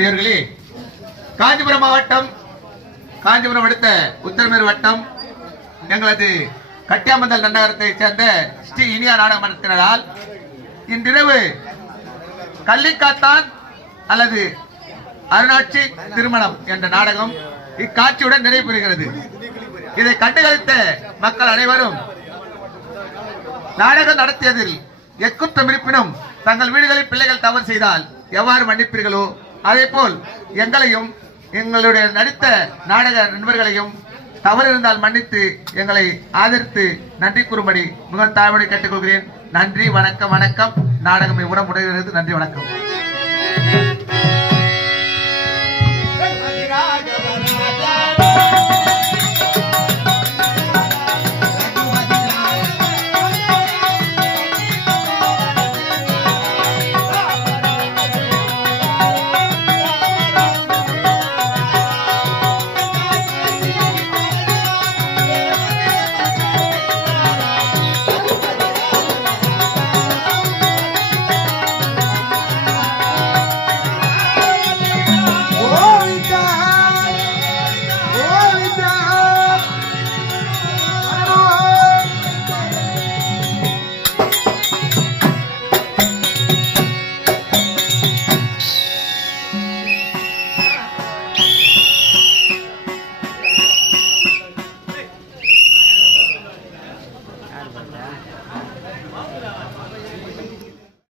பெரியவர்களே, காஞ்சிபுரம் மாவட்டம், காஞ்சிபுரம் அடுத்த உத்தரமேறு வட்டம், எங்களது கட்டியாமந்தல் நன்னகரத்தை சேர்ந்த ஸ்ரீ இனியா நாடக மன்றத்தினரால் இன்றிரவு கள்ளிக்காத்தான் அல்லது அருணாட்சி திருமணம் என்ற நாடகம் இக்காட்சியுடன் நிறைவு பெறுகிறது. இதை கண்டுகளித்த மக்கள் அனைவரும் நாடகம் நடத்தியதில் எக்குற்றம் இருப்பினும் தங்கள் வீடுகளில் பிள்ளைகள் தவறு செய்தால் எவ்வாறு மன்னிப்பீர்களோ அதே போல் எங்களையும் எங்களுடைய நடித்த நாடக நண்பர்களையும் தவறு இருந்தால் மன்னித்து எங்களை ஆதரித்து நன்றி கூறும்படி முகம் தாழ்மையை கேட்டுக்கொள்கிறேன். நன்றி, வணக்கம். வணக்கம். நாடகம் இவ்வுடன் முடிகிறது. நன்றி, வணக்கம்.